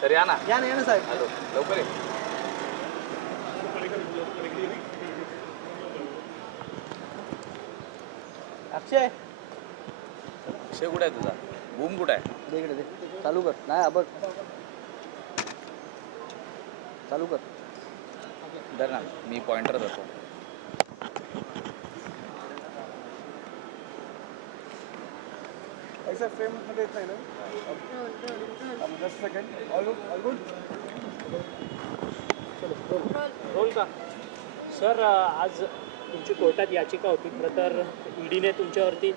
Sir या ना या ना साहेब. हॅलो लवकर ये. अक्षय विषय कुठे आहे तुझा? बूम कुठे आहे? दे इकडे दे. चालू कर. नाही बघ चालू कर. धर ना मी पॉइंटर देतो. ऐसा फ्रेम मध्ये येत नाही ना. Just second. All good. Roll का सर आज तुमची कोर्टात याचिका होती. खरं तर ईडीने तुमच्यावरती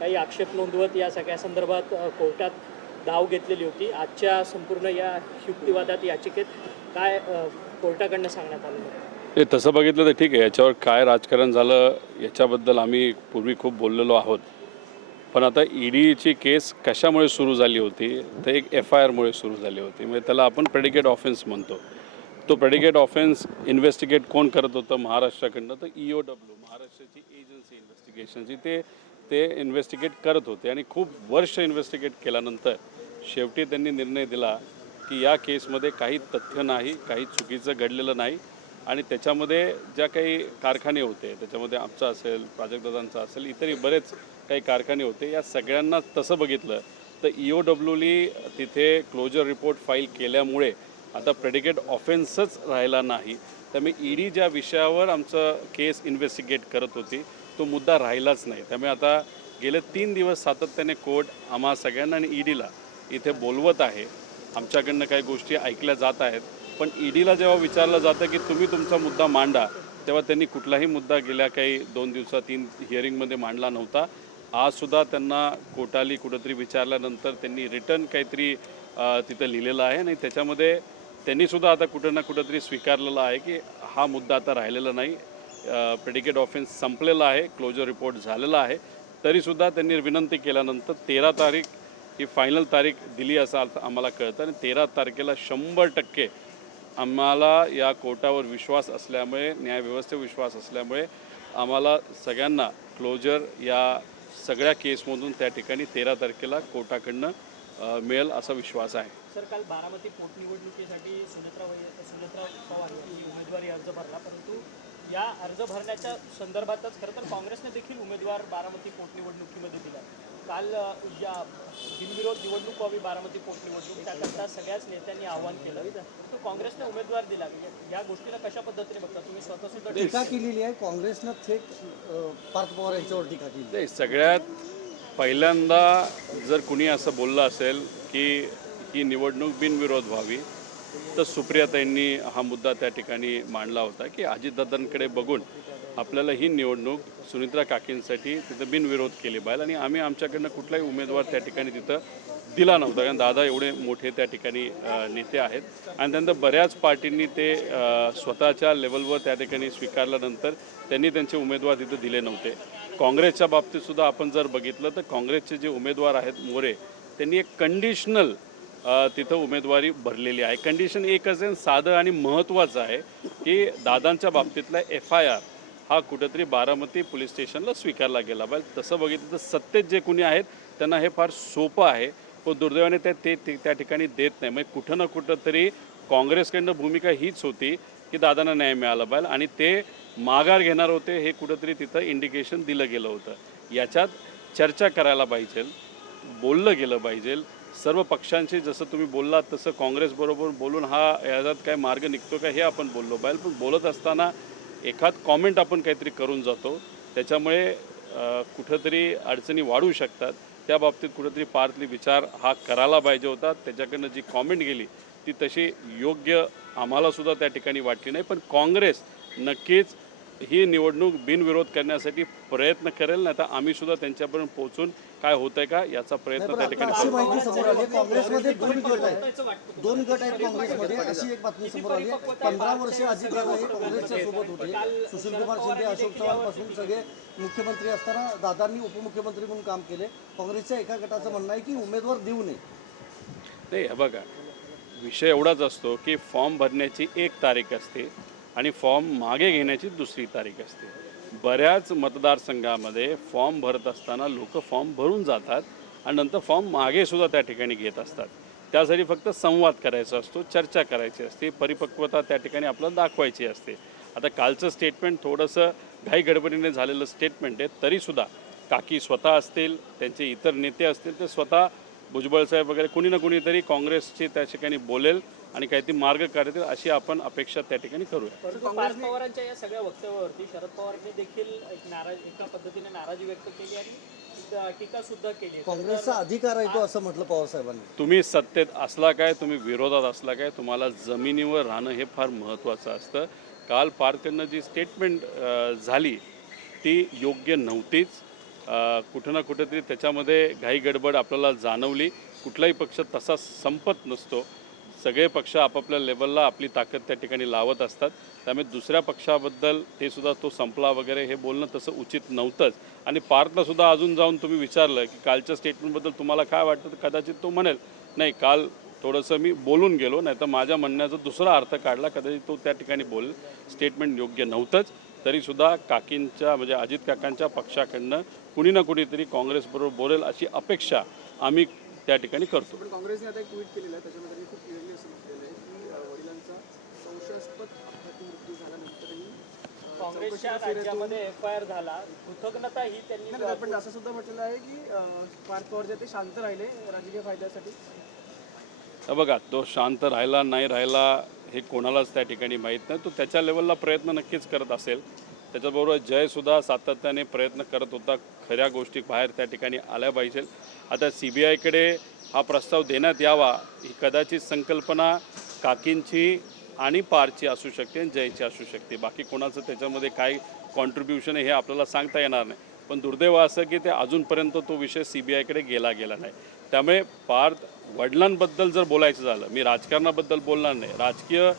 काही आक्षेप नोंदवत या सगळ्या संदर्भात कोर्टात धाव घेतलेली होती. आजच्या संपूर्ण या युक्तिवादात याचिकेत काय कोर्टाकडनं सांगण्यात आलं? ते तसं बघितलं तर ठीक आहे. याच्यावर काय राजकारण झालं याच्याबद्दल आम्ही पूर्वी खूप बोललेलो आहोत. पण आता ईडीची केस कशामुळे सुरू झाली होती तर एक FIRमुळे सुरू झाली होती. म्हणजे त्याला आपण प्रेडिकेट ऑफेन्स म्हणतो. तो प्रेडिकेट ऑफेन्स इन्व्हेस्टिगेट कोण करत होतं महाराष्ट्राकडनं तर EOW महाराष्ट्राची एजन्सी इन्व्हेस्टिगेशनची ते इन्व्हेस्टिगेट करत होते. आणि खूप वर्ष इन्व्हेस्टिगेट केल्यानंतर शेवटी त्यांनी निर्णय दिला की या केसमध्ये काही तथ्य नाही, काही चुकीचं घडलेलं नाही. आणि त्याच्यामध्ये ज्या काही कारखाने होते त्याच्यामध्ये आमचा असेल, प्राजक्तदादांचा असेल, इतरही बरेच काही कारखाने होते. या सगळ्यांना तसं बघितलं तर EOWनी तिथे क्लोजर रिपोर्ट फाईल केल्यामुळे आता प्रेडिकेट ऑफेन्सच राहिला नाही. त्यामुळे ईडी ज्या विषयावर आमचं केस इन्व्हेस्टिगेट करत होती तो मुद्दा राहिलाच नाही. त्यामुळे आता गेले 3 दिवस सातत्याने कोर्ट आम्हा सगळ्यांना आणि ईडीला इथे बोलवत आहे. आमच्याकडनं काही गोष्टी ऐकल्या जात आहेत. पण ईडीला जेव्हा विचारलं जातं की तुम्ही तुमचा मुद्दा मांडा तेव्हा त्यांनी कुठलाही मुद्दा गेल्या काही 2 दिवसात 3 हिअरिंगमध्ये मांडला नव्हता. आजसुद्धा त्यांना कोर्टाली कुठंतरी विचारल्यानंतर त्यांनी रिटर्न काहीतरी तिथं लिहिलेलं आहे. आणि त्याच्यामध्ये त्यांनीसुद्धा आता कुठं ना कुठंतरी स्वीकारलेलं आहे की हा मुद्दा आता राहिलेला नाही. प्रेडिकेट ऑफेन्स संपलेला आहे, क्लोजर रिपोर्ट झालेला आहे. तरीसुद्धा त्यांनी विनंती केल्यानंतर 13 तारीख ही फायनल तारीख दिली असं आम्हाला कळतं. आणि 13 तारखेला 100% आम्हाला या कोर्टावर विश्वास असल्यामुळे, न्यायव्यवस्थेवर विश्वास असल्यामुळे आम्हाला सगळ्यांना क्लोजर या सगळ्या केसमधून त्या ठिकाणी 13 तारखेला कोर्टाकडनं मिळेल असा विश्वास आहे. सर काल बारामती पोटनिवडणुकीसाठी सुनेत्रा पवार यांनी उमेदवारी अर्ज भरला. परंतु या अर्ज भरण्याच्या संदर्भातच खरं तर काँग्रेसने देखील उमेदवार बारामती पोटनिवडणुकीमध्ये दिला. काल या बिनविरोध निवडणूक व्हावी बारामती पोटनिवडणूक त्याकरता सगळ्याच नेत्यांनी आवाहन केलं. तर काँग्रेसने उमेदवार दिला. या गोष्टीला कशा पद्धतीने बघता तुम्ही? स्वतः सुद्धा टीका केलेली आहे काँग्रेसनं थेट पार्थ पवार यांच्यावर टीका केली. नाही, सगळ्यात पहिल्यांदा जर कुणी असं बोललं असेल की ही निवडणूक बिनविरोध व्हावी तर सुप्रियाताईंनी हा मुद्दा त्या ठिकाणी मांडला होता की अजितदादांकडे बघून आपल्याला ही निवडणूक सुनित्रा काकींसाठी तिथं बिनविरोध केली पाहिजे. आणि आम्ही आमच्याकडनं कुठलाही उमेदवार त्या ठिकाणी तिथं दिला नव्हता. कारण दादा एवढे मोठे त्या ठिकाणी नेते आहेत. आणि त्यानंतर बऱ्याच पार्टींनी ते स्वतःच्या लेवलवर त्या ठिकाणी स्वीकारल्यानंतर त्यांनी त्यांचे उमेदवार तिथं दिले नव्हते. काँग्रेसच्या बाबतीतसुद्धा आपण जर बघितलं तर काँग्रेसचे जे उमेदवार आहेत मोरे त्यांनी एक कंडिशनल तिथं उमेदवारी भरलेली आहे. कंडिशन एकच आहे, साधं आणि महत्त्वाचं आहे की दादांच्या बाबतीतला FIR हा कुठंतरी बारामती पोलीस स्टेशनला स्वीकारला गेला पाहिजे. तसं बघितलं तर सत्तेत जे कुणी आहेत त्यांना हे फार सोपं आहे. पण दुर्दैवाने ते त्या ठिकाणी देत नाही. म्हणजे कुठं ना कुठं तरी काँग्रेसकडनं भूमिका हीच होती की दादांना न्याय मिळाला पाहिजे आणि ते माघार घेणार होते. हे कुठंतरी तिथं इंडिकेशन दिलं गेलं होतं. याच्यात चर्चा करायला पाहिजे, बोललं गेलं पाहिजे. सर्व पक्षांशी जसं तुम्ही बोललात तसं काँग्रेसबरोबर बोलून याच्यात काय मार्ग निघतो का हे आपण बोललो पाहिजे. पण बोलत असताना एखाद कॉमेंट आपण काहीतरी करून जातो त्याच्यामुळे कुठंतरी अडचणी वाढू शकतात. त्या बाबतीत कुठंतरी पार्थली विचार हा करायला पाहिजे होता. त्याच्याकडनं जी कॉमेंट गेली ती तशी योग्य आम्हालासुद्धा त्या ठिकाणी वाटली नाही. पण काँग्रेस नक्कीच ही निवडणूक बिनविरोध करण्यासाठी प्रयत्न करेल. नाही तर आम्हीसुद्धा त्यांच्यापर्यंत पोहोचून काय होतं आहे का याचा प्रयत्न त्या ठिकाणी अशी करू. माहिती समोर आली काँग्रेसमध्ये 2 गट आहेत काँग्रेसमध्ये. अशी एक बातमी समोर आली. 15 वर्षे अजितदादा हे काँग्रेसच्या सोबत होते. सुशीलकुमार शिंदे, अशोक चव्हाणपासून सगळे मुख्यमंत्री असताना दादांनी उपमुख्यमंत्री म्हणून काम केले. काँग्रेसच्या एका गटाचं म्हणणं आहे की उमेदवार देऊ नये. नाही, हे बघा विषय एवढाच असतो की फॉर्म भरण्याची 1 तारीख असते आणि फॉर्म मागे घेण्याची 2री तारीख असते. बऱ्याच मतदारसंघामध्ये फॉर्म भरत असताना लोक फॉर्म भरून जातात आणि नंतर फॉर्म मागेसुद्धा त्या ठिकाणी घेत असतात. त्यासाठी फक्त संवाद करायचा असतो, चर्चा करायची असते, परिपक्वता त्या ठिकाणी आपल्याला दाखवायची असते. आता कालचं स्टेटमेंट थोडंसं घाई गडबडीने झालेलं स्टेटमेंट आहे, तरीसुद्धा काकी स्वतः असतील, त्यांचे इतर नेते असतील, ते स्वतः भुजबळ साहेब वगैरे कोणी ना कोणीतरी काँग्रेसची त्या ठिकाणी बोलेल आणि काहीतरी मार्ग काढतील अशी आपण अपेक्षा त्या ठिकाणी करूया. परंतु पार्थ पवारांच्या या सगळ्या वक्तव्यावरती शरद पवारांनी देखील एका पद्धतीने नाराजी व्यक्त केली आणि टीका सुद्धा केली. काँग्रेसचा अधिकार आहे तो असं म्हटलं पवार साहेबांनी. तुम्ही सत्तेत असला काय, तुम्ही विरोधात असला काय, तुम्हाला जमिनीवर राहणं हे फार महत्त्वाचं असतं. काल पार्थकडनं जी स्टेटमेंट झाली ती योग्य नव्हतीच. कुठं ना कुठेतरी त्याच्यामध्ये घाई गडबड आपल्याला जाणवली. कुठलाही पक्ष तसा संपत नसतो. सगळे पक्ष आपापल्या लेवलला आपली ताकद त्या ठिकाणी लावत असतात. त्यामुळे दुसऱ्या पक्षाबद्दल ते सुद्धा तो संपला वगैरे हे बोलणं तसं उचित नव्हतंच. आणि पार्थलासुद्धा अजून जाऊन तुम्ही विचारलं की कालच्या स्टेटमेंटबद्दल तुम्हाला काय वाटतं, तर कदाचित तो म्हणेल नाही काल थोडंसं मी बोलून गेलो, नाही तर माझ्या म्हणण्याचा दुसरा अर्थ काढला, कदाचित तो त्या ठिकाणी बोलेल. स्टेटमेंट योग्य नव्हतंच. तरीसुद्धा काकींच्या म्हणजे अजित काकांच्या पक्षाकडनं कुणी ना कुणीतरी काँग्रेसबरोबर बोलेल अशी अपेक्षा आम्ही त्या ठिकाणी करतो. पण काँग्रेसने आता एक ट्विट केलेलं आहे, त्याच्यामध्ये त्यांनी खूप क्लिअरली असं म्हटलेलं आहे की वडिलांचा संशयास्पद अपघाती मृत्यू झाल्यानंतरही काँग्रेसच्या राज्यामध्ये FIR झाला, कृतज्ञता ही त्यांनी नाही, पण असं सुद्धा म्हटलेलं आहे की पार्थ पवार जे ते शांत राहिले राजकीय फायद्यासाठी. बघा, तो शांत राहिला नाही राहिला हे कोणालाच त्या ठिकाणी माहीत नाही. तो त्याच्या लेवलला प्रयत्न नक्कीच करत असेल. त्याच्याबरोबर जयसुद्धा सातत्याने प्रयत्न करत होता, खऱ्या गोष्टी बाहेर त्या ठिकाणी आल्या पाहिजे. आता CBIकडे हा प्रस्ताव देण्यात यावा ही कदाचित संकल्पना काकींची आणि पारची असू शकते आणि जयची असू शकते. बाकी कोणाचं त्याच्यामध्ये काय कॉन्ट्रीब्युशन आहे हे आपल्याला सांगता येणार नाही. पण दुर्दैव असं की ते अजूनपर्यंत तो विषय CBIकडे गेला नाही. त्यामुळे पार्थ वडिलांबद्दल जर बोलायचं झालं, मी राजकारणाबद्दल बोलणार नाही, राजकीय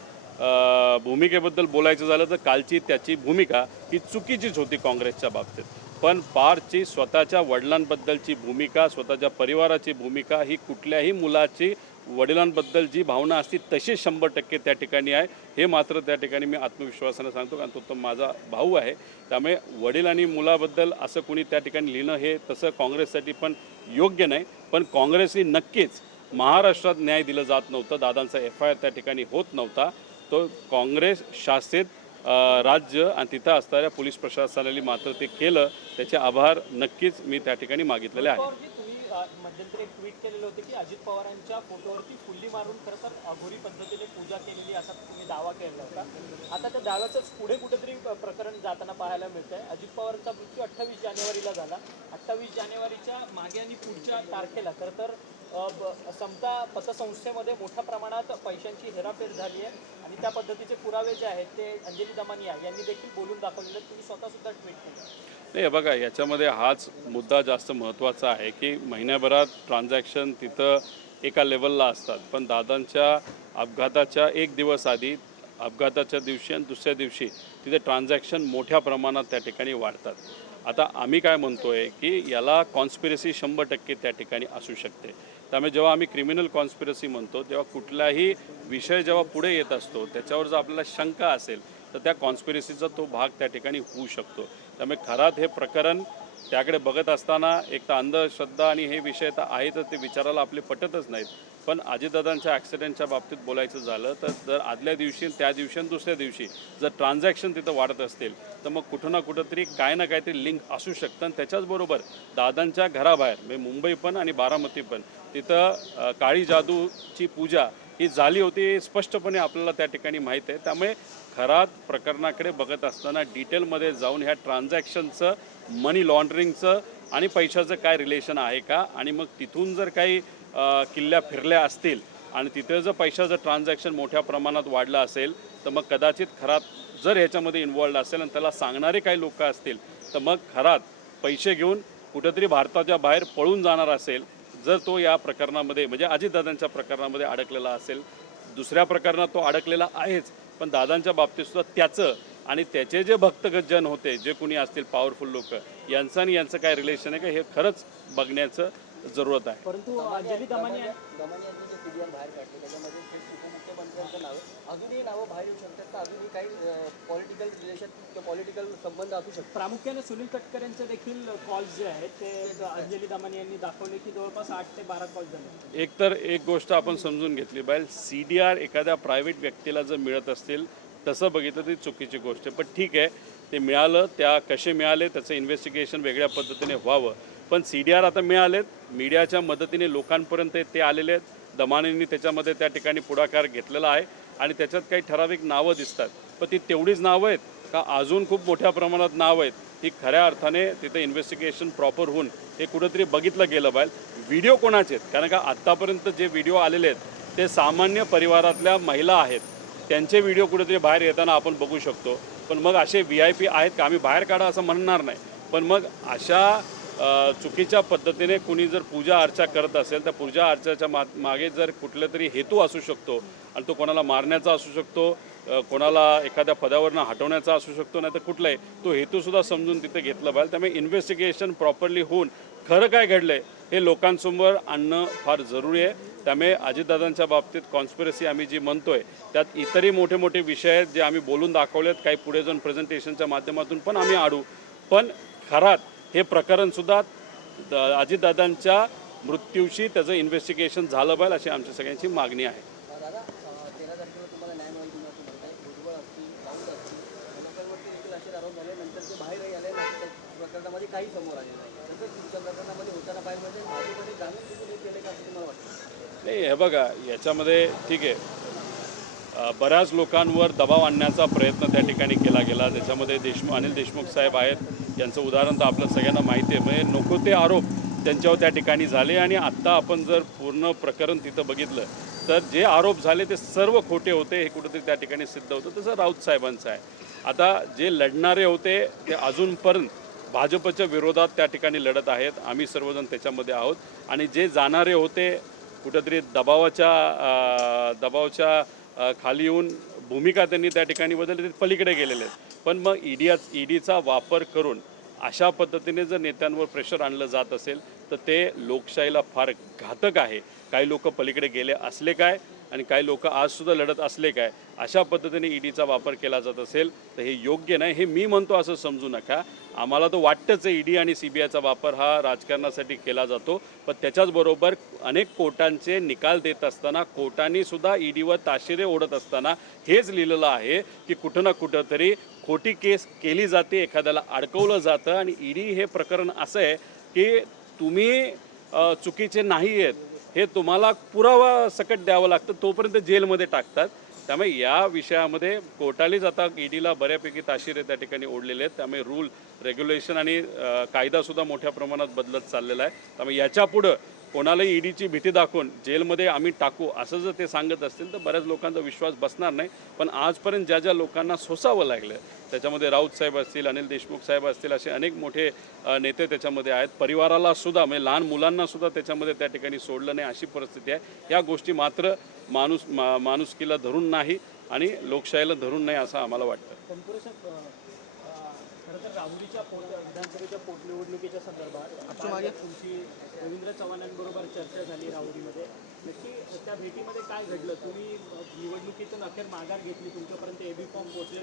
भूमिकेबद्दल बोलायचं झालं तर कालची त्याची भूमिका ही चुकीचीच होती काँग्रेसच्या बाबतीत. पण पार्थची स्वतःच्या वडिलांबद्दलची भूमिका, स्वतःच्या परिवाराची भूमिका ही कुठल्याही मुलाची वडिलांबद्दल जी भावना असते तशी 100% त्या ठिकाणी आहे. हे मात्र त्या ठिकाणी मी आत्मविश्वासाने सांगतो, कारण तो माझा भाऊ आहे. त्यामुळे वडील आणि मुलाबद्दल असं कोणी त्या ठिकाणी लिहिणं हे तसं काँग्रेससाठी पण योग्य नाही. पण काँग्रेसने नक्कीच महाराष्ट्रात न्याय दिलं जात नव्हतं, दादांचा FIR त्या ठिकाणी होत नव्हता. तो काँग्रेस शासित राज्य आणि तिथं असणाऱ्या पोलीस प्रशासनाने मात्र ते केलं. त्याचे आभार नक्कीच मी त्या ठिकाणी मागितलेले आहेत. तुम्ही मध्यंतरी एक ट्विट केलेलं होतं की अजित पवारांच्या फोटोवरती फुल्ली मारून खरं तर अघोरी पद्धतीने पूजा केलेली असा तुम्ही दावा केला होता. आता त्या दाव्याचंच पुढे कुठेतरी प्रकरण जाताना पाहायला मिळत आहे. अजित पवारांचा मृत्यू 28 जानेवारीला झाला. 28 जानेवारीच्या मागे आणि पुढच्या तारखेला खरं तर समता पतसंस्थेमध्ये मोठ्या प्रमाणात पैशांची हेराफेर झाली आहे आणि त्या पद्धतीचे पुरावे जे आहेत ते अंजली दमानिया यांनी देखील बोलून दाखवलेले. तुम्ही स्वतःसुद्धा ट्विट केलं. नाही, बघा, याच्यामध्ये हाच मुद्दा जास्त महत्त्वाचा आहे की महिन्याभरात ट्रान्झॅक्शन तिथं एका लेवलला असतात, पण दादांच्या अपघाताच्या एक दिवस आधी, अपघाताच्या दिवशी आणि दुसऱ्या दिवशी तिथे ट्रान्झॅक्शन मोठ्या प्रमाणात त्या ठिकाणी वाढतात. आता आम्ही काय म्हणतो आहे की याला कॉन्स्पिरसी 100% त्या ठिकाणी असू शकते. त्यामुळे जेव्हा आम्ही क्रिमिनल कॉन्स्पिरसी म्हणतो तेव्हा कुठलाही विषय जेव्हा पुढे येत असतो त्याच्यावर जर आपल्याला शंका असेल तर त्या कॉन्स्पिरसीचा तो भाग त्या ठिकाणी होऊ शकतो. त्यामुळे खरात हे प्रकरण त्याकडे बघत असताना एक तर अंधश्रद्धा आणि हे विषय तर आहेतच, ते विचारायला आपले पटतच नाहीत. पण अजितदादांच्या ॲक्सिडेंटच्या बाबतीत बोलायचं झालं तर जर आदल्या दिवशी, त्या दिवशी आणि दुसऱ्या दिवशी जर ट्रान्झॅक्शन तिथं वाढत असतील तर मग कुठं ना कुठंतरी काय ना काहीतरी लिंक असू शकतं. आणि त्याच्याचबरोबर दादांच्या घराबाहेर म्हणजे मुंबई पण आणि बारामती पण तिथं काळी जादूची पूजा ही झाली होती, स्पष्टपणे आपल्याला त्या ठिकाणी माहीत आहे. त्यामुळे खरात प्रकरणाकडे बघत असताना डिटेलमध्ये जाऊन ह्या ट्रान्झॅक्शनचं, मनी लॉन्ड्रिंगचं आणि पैशाचं काय रिलेशन आहे का, आणि मग तिथून जर काही किल्ल्या फिरल्या असतील आणि तिथे जर पैशाचं ट्रान्झॅक्शन मोठ्या प्रमाणात वाढलं असेल तर मग कदाचित खरात जर ह्याच्यामध्ये इन्वॉल्ड असेल आणि त्याला सांगणारे काही लोक असतील तर मग खरात पैसे घेऊन कुठेतरी भारताच्या बाहेर पळून जाणार असेल, जर तो या प्रकरणामध्ये म्हणजे अजितदादांच्या प्रकरणामध्ये अडकलेला असेल. दुसऱ्या प्रकरणात तो अडकलेला आहेच, पण दादांच्या बाबतीतसुद्धा त्याचं आणि त्याचे जे भक्तजन होते, जे कोणी असतील पॉवरफुल लोक, यांचं आणि यांचं काय रिलेशन आहे का हे खरंच बघण्याचं जरूरत आहे. परंतु अंजली दमानी दमानी यांनी जे पीडीआर बाहेर काढले त्याच्यामध्ये थेट उपमुख्यमंत्र्यांचं नाव अजूनही नावं बाहेर येऊ शकतात तर अजूनही काही पॉलिटिकल रिलेशन किंवा पॉलिटिकल संबंध असू शकतात. प्रामुख्याने सुनील तटकरेंचे देखील कॉल्स जे आहेत ते अंजली दमानी यांनी दाखवले की जवळपास 8 ते 12 कॉल्स झाले. एकतर एक गोष्ट आपण समजून घेतली पाहिजे, CDR एखाद्या प्रायव्हेट व्यक्तीला जर मिळत असतील तसं बघितलं तरी चुकीची गोष्ट आहे. पण ठीक आहे, ते मिळालं, त्या कसे मिळाले त्याचं इन्व्हेस्टिगेशन वेगळ्या पद्धतीने व्हावं. पण CDR आता मिळालेत, मीडियाच्या मदतीने लोकांपर्यंत ते आलेले आहेत. दमानींनी त्याच्यामध्ये त्या ठिकाणी पुढाकार घेतलेला आहे आणि त्याच्यात काही ठराविक नावं दिसतात. पण ती तेवढीच नावं आहेत का अजून खूप मोठ्या प्रमाणात नावं आहेत? ती खऱ्या अर्थाने तिथं इन्व्हेस्टिगेशन प्रॉपर होऊन हे कुठंतरी बघितलं गेलं पाहिजे. व्हिडिओ कोणाचे आहेत? कारण का आत्तापर्यंत जे व्हिडिओ आलेले आहेत ते सामान्य परिवारातल्या महिला आहेत, त्यांचे व्हिडिओ कुठेतरी बाहेर येताना आपण बघू शकतो. पण मग असे VIP आहेत का? आम्ही बाहेर काढा असं म्हणणार नाही, पण मग अशा चुकीच्या पद्धतीने कुणी जर पूजा अर्चा करत असेल तर पूजा अर्चाच्या मागे जर कुठले तरी हेतू असू शकतो आणि तो कोणाला मारण्याचा असू शकतो, कोणाला एखाद्या पदावरनं हटवण्याचा असू शकतो, नाही तर कुठलाही तो हेतूसुद्धा समजून तिथे घेतलं पाहिजे. त्यामुळे इन्व्हेस्टिगेशन प्रॉपरली होऊन खरं काय घडलं आहे हे लोकांसमोर आणणं फार जरुरी आहे. त्यामुळे अजितदादांच्या बाबतीत कॉन्स्पिरसी आम्ही जी म्हणतोय त्यात इतरही मोठे मोठे विषय आहेत जे आम्ही बोलून दाखवलेत, काही पुढे जाऊन प्रेझेंटेशनच्या माध्यमातून पण आम्ही आणू. पण खरात हे प्रकरणसुद्धा अजितदादांच्या मृत्यूशी त्याचं इन्व्हेस्टिगेशन झालं पाहिजे अशी आमच्या सगळ्यांची मागणी आहे. दादा 13 तारखेला तुम्हाला न्याय मिळेल तुम्ही असं म्हणताय. भुजबळ असतील, राऊत असतील, लोकांवरती देखील असे आरोप झाले, नंतर ते बाहेरही आले, त्या प्रकरणामध्ये काही समोर आले नाही. तसंच तुमच्या प्रकरणामध्ये होताना पाहिजे म्हणजे भाजपमध्ये जाणून तिथून हे केले का असं तुम्हाला वाटतं? नाही, हे बघा, याच्यामध्ये ठीक आहे, बऱ्याच लोकांवर दबाव आणण्याचा प्रयत्न त्या ठिकाणी केला गेला. त्याच्यामध्ये अनिल देशमुख साहेब आहेत, यांचं उदाहरण तर आपल्या सगळ्यांना माहिती आहे. म्हणजे नको ते आरोप त्यांच्यावर त्या ठिकाणी झाले आणि आत्ता आपण जर पूर्ण प्रकरण तिथं बघितलं तर जे आरोप झाले ते सर्व खोटे होते हे कुठेतरी त्या ठिकाणी सिद्ध होतं. तसं राऊत साहेबांचं आहे. आता जे लढणारे होते ते अजूनपर्यंत भाजपच्या विरोधात त्या ठिकाणी लढत आहेत, आम्ही सर्वजण त्याच्यामध्ये आहोत. आणि जे जाणारे होते कुठेतरी दबावाच्या खाली येऊन भूमिका त्यांनी त्या ठिकाणी बदलली, ते पलीकडे गेलेले आहेत. पण मग ईडीचा वापर करून अशा पद्धतीने जर नेत्यांवर प्रेशर आणलं जात असेल तर ते लोकशाहीला फार घातक आहे. काही लोक पलीकडे गेले असले काय आणि काही लोक आजसुद्धा लढत असले काय, अशा पद्धतीने ईडीचा वापर केला जात असेल तर हे योग्य नाही. हे मी म्हणतो असं समजू नका. आम्हाला तर वाटतंच आहे ईडी आणि CBIचा वापर हा राजकारणासाठी केला जातो, पण त्याच्याचबरोबर अनेक कोर्टांचे निकाल देत असताना कोर्टांनीसुद्धा ईडीवर ताशेरे ओढत असताना हेच लिहिलेलं आहे की कुठं ना कुठं तरी खोटी केस केली जाते, एखाद्याला अडकवलं जातं. आणि ईडी हे प्रकरण असं आहे की तुम्ही चुकीचे नाही आहेत हे तुम्हाला पुरावा सकट द्यावं लागतं, तोपर्यंत जेलमध्ये टाकतात. त्यामुळे या विषयामध्ये कोर्टालीच आता ईडीला बऱ्यापैकी ताशिरे त्या ठिकाणी ओढलेले आहेत. त्यामुळे रूल रेग्युलेशन आणि कायदासुद्धा मोठ्या प्रमाणात बदलत चाललेला आहे. त्यामुळे याच्यापुढं कोणालाही ईडीची भीती दाखवून जेलमध्ये आम्ही टाकू असं जर ते सांगत असतील तर बऱ्याच लोकांचा विश्वास बसणार नाही. पण आजपर्यंत ज्या ज्या लोकांना सोसावं लागलं त्याच्यामध्ये राऊत साहेब असतील, अनिल देशमुख साहेब असतील, असे अनेक मोठे नेते त्याच्यामध्ये आहेत. परिवाराला सुद्धा म्हणजे लहान मुलांनासुद्धा त्याच्यामध्ये त्या ठिकाणी सोडलं नाही अशी परिस्थिती आहे. या गोष्टी मात्र माणुसकीला धरून नाही आणि लोकशाहीला धरून नाही असं आम्हाला वाटतं. खरं तर राहुरीच्या विधानसभेच्या पोटनिवडणुकीच्या संदर्भात तुमची रवींद्र चव्हाणांबरोबर चर्चा झाली राहुरीमध्ये. नक्की त्या भेटीमध्ये काय घडलं? तुम्ही निवडणुकीतून अखेर माघार घेतली, तुमच्यापर्यंत AB फॉर्म पोहोचले